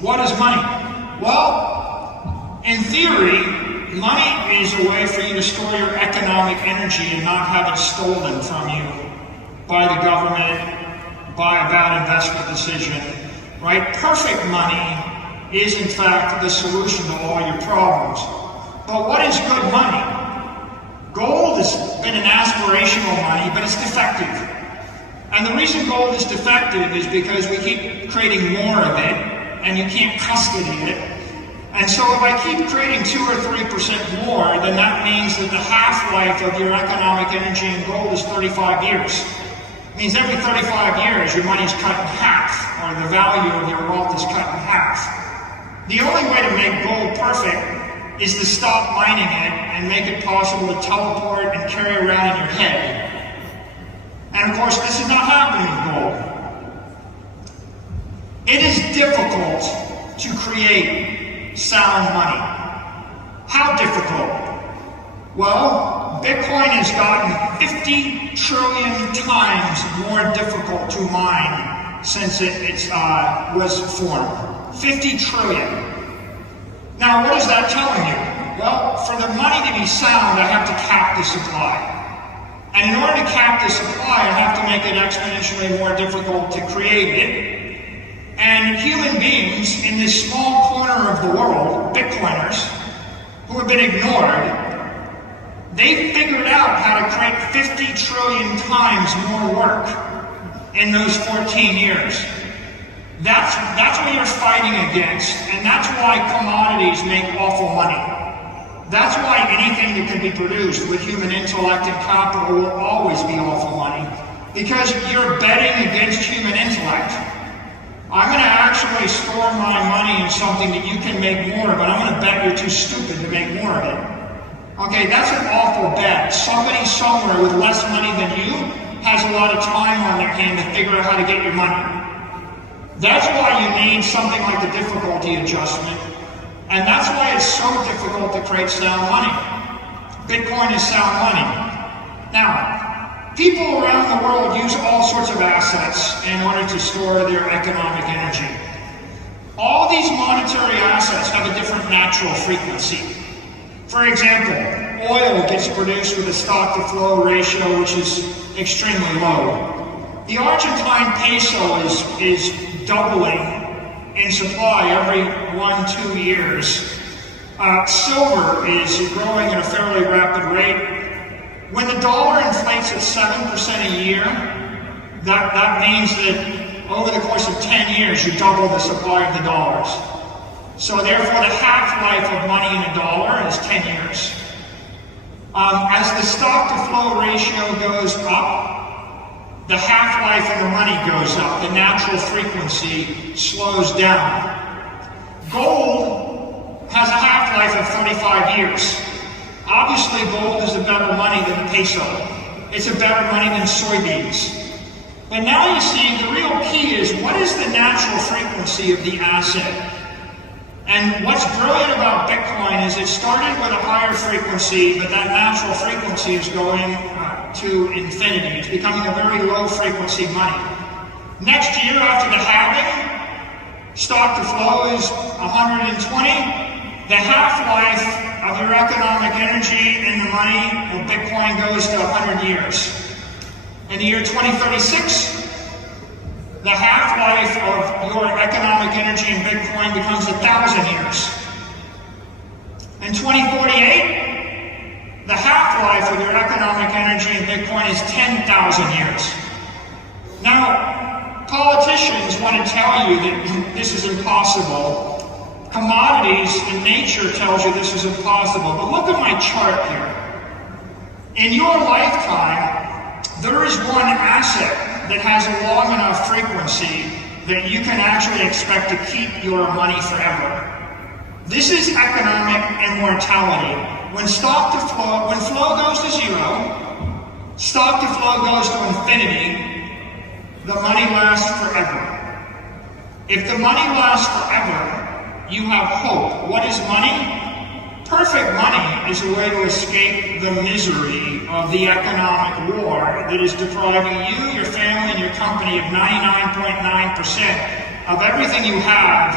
What is money? Well, in theory, money is a way for you to store your economic energy and not have it stolen from you by the government, by a bad investment decision, right? Perfect money is in fact the solution to all your problems. But what is good money? Gold has been an aspirational money, but it's defective. And the reason gold is defective is because we keep creating more of it, and you can't custody it. And so if I keep creating 2 or 3% more, then that means that the half-life of your economic energy in gold is 35 years. It means every 35 years your money is cut in half, or the value of your wealth is cut in half. The only way to make gold perfect is to stop mining it and make it possible to teleport and carry around in your head. And of course, this is not happening with gold. It is difficult to create sound money. How difficult? Well, Bitcoin has gotten 50 trillion times more difficult to mine since it was formed. 50 trillion. Now, what is that telling you? Well, for the money to be sound, I have to cap the supply. And in order to cap the supply, I have to make it exponentially more difficult to create it. And human beings in this small corner of the world, Bitcoiners, who have been ignored, they figured out how to create 50 trillion times more work in those 14 years. That's what you're fighting against, and that's why commodities make awful money. That's why anything that can be produced with human intellect and capital will always be awful money, because you're betting against human intellect. I'm going to actually store my money in something that you can make more of, but I'm going to bet you're too stupid to make more of it. Okay, that's an awful bet. Somebody somewhere with less money than you has a lot of time on their hand to figure out how to get your money. That's why you need something like the difficulty adjustment, and that's why it's so difficult to create sound money. Bitcoin is sound money. Now, people around the world use all sorts of assets in order to store their economic energy. All these monetary assets have a different natural frequency. For example, oil gets produced with a stock-to-flow ratio which is extremely low. The Argentine peso is doubling in supply every 1-2 years. Silver is growing at a fairly rapid rate. When the dollar inflates at 7% a year, that means that over the course of 10 years, you double the supply of the dollars. So therefore, the half-life of money in a dollar is 10 years. As the stock-to-flow ratio goes up, the half-life of the money goes up. The natural frequency slows down. Gold has a half-life of 35 years. Obviously, gold is a better money than the peso. It's a better money than soybeans. But now you see, the real key is, what is the natural frequency of the asset? And what's brilliant about Bitcoin is it started with a higher frequency, but that natural frequency is going to infinity. It's becoming a very low frequency money. Next year, after the halving, stock to flow is 120. The half-life of your economic energy in the money of Bitcoin goes to 100 years. In the year 2036, the half-life of your economic energy in Bitcoin becomes 1,000 years. In 2048, the half-life of your economic energy in Bitcoin is 10,000 years. Now, politicians want to tell you that this is impossible. Commodities and nature tells you this is impossible. But look at my chart here. In your lifetime, there is one asset that has a long enough frequency that you can actually expect to keep your money forever. This is economic immortality. When flow goes to zero, stock to flow goes to infinity, the money lasts forever. If the money lasts forever, you have hope. What is money? Perfect money is a way to escape the misery of the economic war that is depriving you, your family, and your company of 99.9% of everything you have